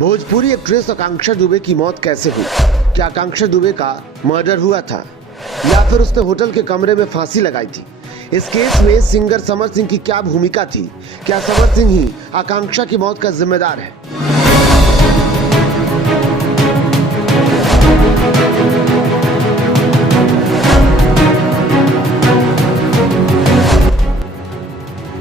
Bhojpuri actress आकांक्षा दुबे की मौत कैसे हुई? क्या आकांक्षा दुबे का मर्डर हुआ था या फिर उसने होटल के कमरे में फांसी लगाई थी? इस केस में सिंगर समर सिंह की क्या भूमिका थी? क्या समर सिंह ही आकांक्षा की मौत का जिम्मेदार है?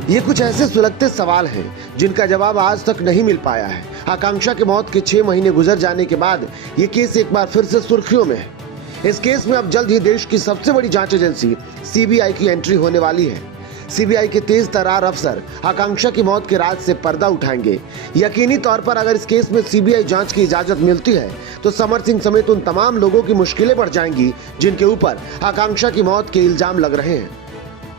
ये कुछ ऐसे सुलगते सवाल हैं जिनका जवाब आज तक नहीं मिल पाया है। आकांक्षा की मौत के 6 महीने गुजर जाने के बाद ये केस एक बार फिर से सुर्खियों में है। इस केस में अब जल्द ही देश की सबसे बड़ी जांच एजेंसी सीबीआई की एंट्री होने वाली है। सीबीआई के तेज तर्रार अफसर आकांक्षा की मौत के राज से पर्दा उठाएंगे। यकीनी तौर पर अगर इस केस में सीबीआई जांच की इजाजत मिलती है तो समर सिंह समेत उन तमाम लोगों की मुश्किलें बढ़ जाएंगी जिनके ऊपर आकांक्षा की मौत के इल्जाम लग रहे हैं।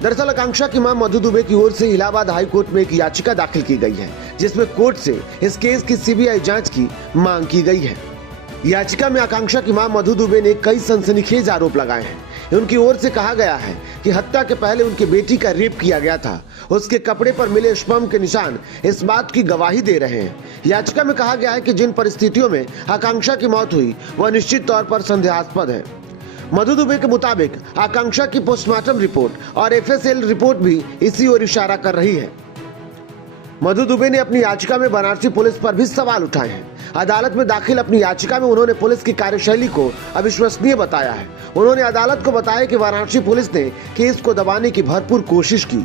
दरअसल आकांक्षा की मां मधु दुबे की ओर से इलाहाबाद हाई कोर्ट में एक याचिका दाखिल की गई है जिसमें कोर्ट से इस केस की सीबीआई जांच की मांग की गई है। याचिका में आकांक्षा की मां मधु दुबे ने कई सनसनीखेज आरोप लगाए हैं। उनकी ओर से कहा गया है कि हत्या के पहले उनकी बेटी का रेप किया गया था। उसके कपड़े पर मिले स्पर्म के निशान इस बात की गवाही दे रहे हैं। याचिका में कहा गया है कि जिन परिस्थितियों में आकांक्षा की मौत हुई वह निश्चित तौर पर संदेहास्पद है। मधु दुबे के मुताबिक आकांक्षा की पोस्टमार्टम रिपोर्ट और एफएसएल रिपोर्ट भी इसी ओर इशारा कर रही है। मधु दुबे ने अपनी याचिका में बनारसी पुलिस पर भी सवाल उठाए हैं। अदालत में दाखिल अपनी याचिका में उन्होंने पुलिस की कार्यशैली को अविश्वसनीय बताया है। उन्होंने अदालत को बताया कि वाराणसी पुलिस ने केस को दबाने की भरपूर कोशिश की।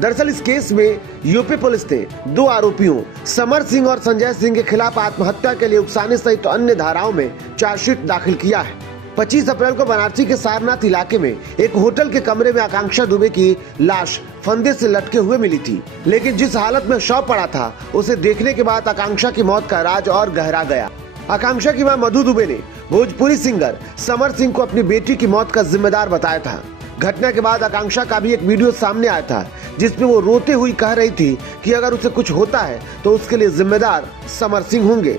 दरअसल इस केस में यूपी पुलिस ने 2 आरोपियों समर सिंह और संजय सिंह के खिलाफ आत्महत्या के लिए उकसाने सहित अन्य धाराओं में चार्जशीट दाखिल किया है। 25 अप्रैल को बनारसी के सारनाथ इलाके में एक होटल के कमरे में आकांक्षा दुबे की लाश फंदे से लटके हुए मिली थी, लेकिन जिस हालत में शव पड़ा था उसे देखने के बाद आकांक्षा की मौत का राज और गहरा गया। आकांक्षा की मां मधु दुबे ने भोजपुरी सिंगर समर सिंह को अपनी बेटी की मौत का जिम्मेदार बताया था। घटना के बाद आकांक्षा का भी एक वीडियो सामने आया था जिसमें वो रोते हुई कह रही थी कि अगर उसे कुछ होता है तो उसके लिए जिम्मेदार समर सिंह होंगे।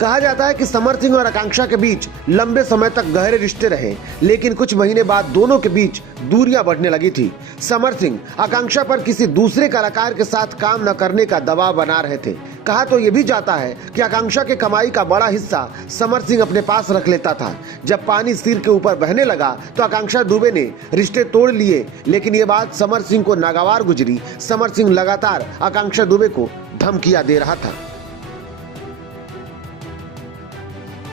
कहा जाता है कि समर सिंह और आकांक्षा के बीच लंबे समय तक गहरे रिश्ते रहे, लेकिन कुछ महीने बाद दोनों के बीच दूरियां बढ़ने लगी थी। समर सिंह आकांक्षा पर किसी दूसरे कलाकार के साथ काम न करने का दबाव बना रहे थे। कहा तो ये भी जाता है कि आकांक्षा के कमाई का बड़ा हिस्सा समर सिंह अपने पास रख लेता था। जब पानी सिर के ऊपर बहने लगा तो आकांक्षा दुबे ने रिश्ते तोड़ लिए, लेकिन ये बात समर सिंह को नागवार गुजरी। समर सिंह लगातार आकांक्षा दुबे को धमकियां दे रहा था।